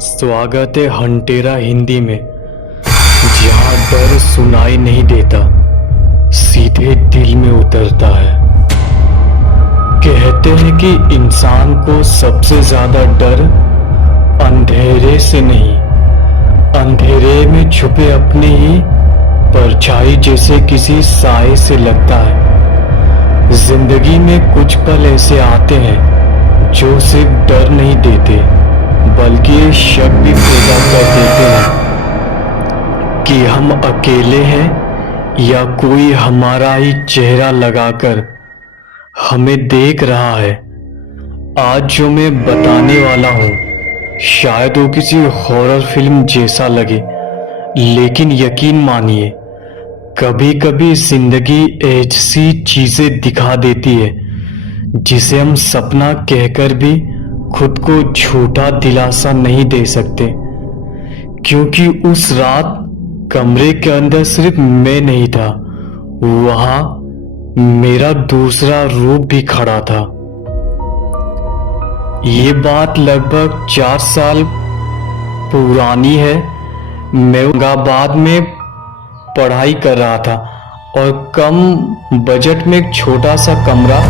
स्वागत है हंटेरा हिंदी में, जहाँ डर सुनाई नहीं देता, सीधे दिल में उतरता है। कहते हैं कि इंसान को सबसे ज्यादा डर अंधेरे से नहीं, अंधेरे में छुपे अपनी ही परछाई जैसे किसी साए से लगता है। जिंदगी में कुछ पल ऐसे आते हैं जो सिर्फ डर नहीं देते बल्कि शक भी पैदा कर देते हैं कि हम अकेले हैं या कोई हमारा ही चेहरा लगाकर हमें देख रहा है। आज जो मैं बताने वाला हूँ शायद वो किसी हॉरर फिल्म जैसा लगे, लेकिन यकीन मानिए कभी कभी जिंदगी ऐसी चीजें दिखा देती है जिसे हम सपना कहकर भी खुद को झूठा दिलासा नहीं दे सकते। क्योंकि उस रात कमरे के अंदर सिर्फ मैं नहीं था, वहां मेरा दूसरा रूप भी खड़ा था। ये बात लगभग 4 साल पुरानी है। मैं औरंगाबाद में पढ़ाई कर रहा था और कम बजट में एक छोटा सा कमरा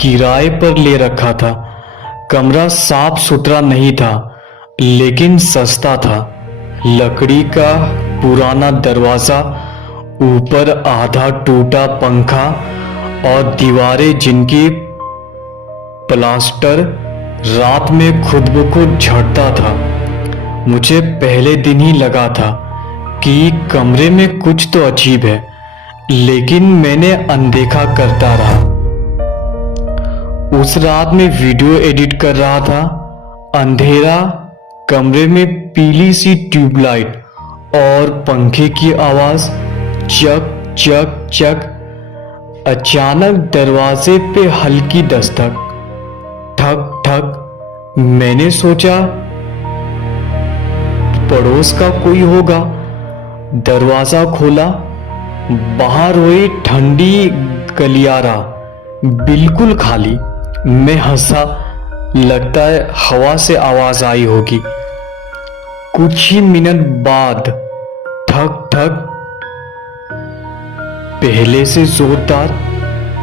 किराए पर ले रखा था। कमरा साफ सुथरा नहीं था लेकिन सस्ता था। लकड़ी का पुराना दरवाजा, ऊपर आधा टूटा पंखा और दीवारें जिनकी प्लास्टर रात में खुद ब खुद झड़ता था। मुझे पहले दिन ही लगा था कि कमरे में कुछ तो अजीब है, लेकिन मैंने अनदेखा करता रहा। उस रात में वीडियो एडिट कर रहा था। अंधेरा, कमरे में पीली सी ट्यूबलाइट और पंखे की आवाज चक चक चक। अचानक दरवाजे पे हल्की दस्तक, ठक ठक। मैंने सोचा पड़ोस का कोई होगा। दरवाजा खोला, बाहर हुई ठंडी गलियारा, बिल्कुल खाली। मैं हंसा, लगता है हवा से आवाज आई होगी। कुछ ही मिनट बाद ठक ठक, पहले से जोरदार।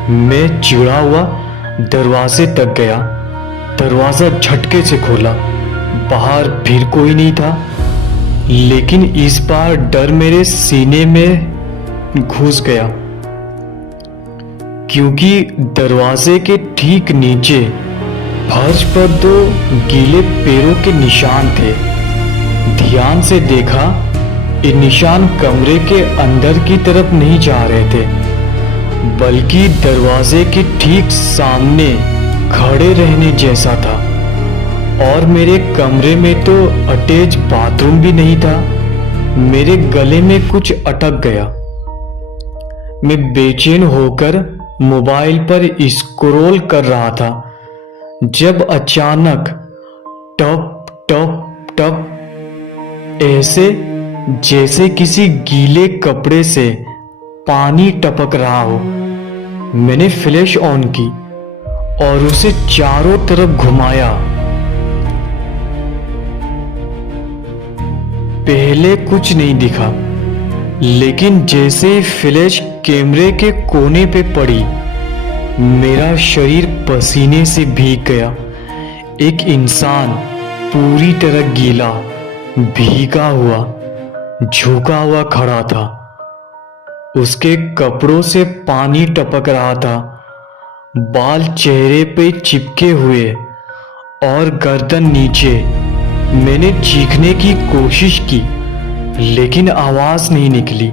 मैं चिढ़ा हुआ दरवाजे तक गया। दरवाजा झटके से खोला, बाहर फिर कोई नहीं था, लेकिन इस बार डर मेरे सीने में घुस गया। क्योंकि दरवाजे के ठीक नीचे फर्श पर 2 गीले पैरों के निशान थे। ध्यान से देखा, ये निशान कमरे के अंदर की तरफ नहीं जा रहे थे बल्कि दरवाजे के ठीक सामने खड़े रहने जैसा था। और मेरे कमरे में तो अटैच बाथरूम भी नहीं था। मेरे गले में कुछ अटक गया। मैं बेचैन होकर मोबाइल पर स्क्रॉल कर रहा था जब अचानक टप टप टप, ऐसे जैसे किसी गीले कपड़े से पानी टपक रहा हो। मैंने फ्लैश ऑन की और उसे चारों तरफ घुमाया। पहले कुछ नहीं दिखा, लेकिन जैसे ही फ्लैश कैमरे के कोने पे पड़ी, मेरा शरीर पसीने से भीग गया। एक इंसान पूरी तरह गीला, भीगा हुआ, झुका हुआ खड़ा था। उसके कपड़ों से पानी टपक रहा था, बाल चेहरे पे चिपके हुए और गर्दन नीचे। मैंने चीखने की कोशिश की लेकिन आवाज नहीं निकली।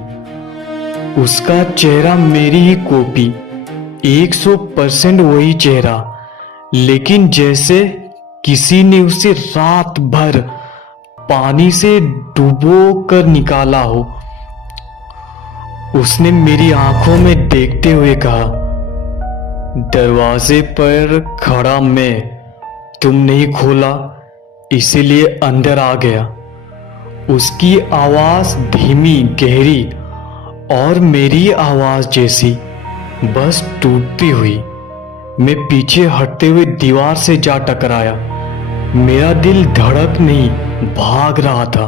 उसका चेहरा मेरी ही कॉपी, 100% वही चेहरा, लेकिन जैसे किसी ने उसे रात भर पानी से डुबो कर निकाला हो। उसने मेरी आंखों में देखते हुए कहा, दरवाजे पर खड़ा मैं, तुम नहीं खोला इसीलिए अंदर आ गया। उसकी आवाज धीमी, गहरी और मेरी आवाज जैसी, बस टूटती हुई। मैं पीछे हटते हुए दीवार से जा टकराया। मेरा दिल धड़क नहीं, भाग रहा था।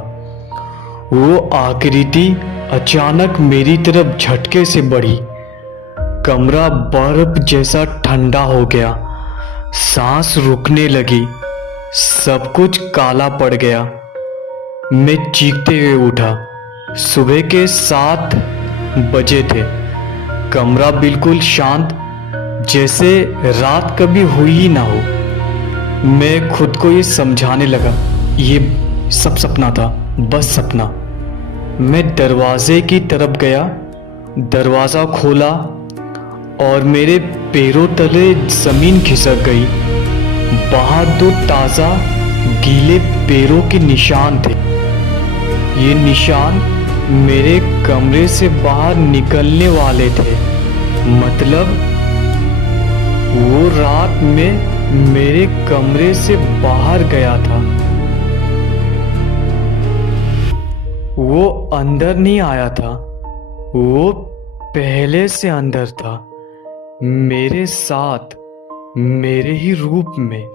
वो आकृति अचानक मेरी तरफ झटके से बढ़ी। कमरा बर्फ जैसा ठंडा हो गया, सांस रुकने लगी, सब कुछ काला पड़ गया। मैं चीखते हुए उठा। सुबह के 7 बजे थे। कमरा बिल्कुल शांत, जैसे रात कभी हुई ही ना हो। मैं खुद को ये समझाने लगा, ये सब सपना था, बस सपना। मैं दरवाजे की तरफ गया, दरवाजा खोला और मेरे पैरों तले जमीन खिसक गई। बाहर 2 ताजा गीले पैरों के निशान थे। ये निशान मेरे कमरे से बाहर निकलने वाले थे। मतलब वो रात में मेरे कमरे से बाहर गया था। वो अंदर नहीं आया था, वो पहले से अंदर था, मेरे साथ, मेरे ही रूप में।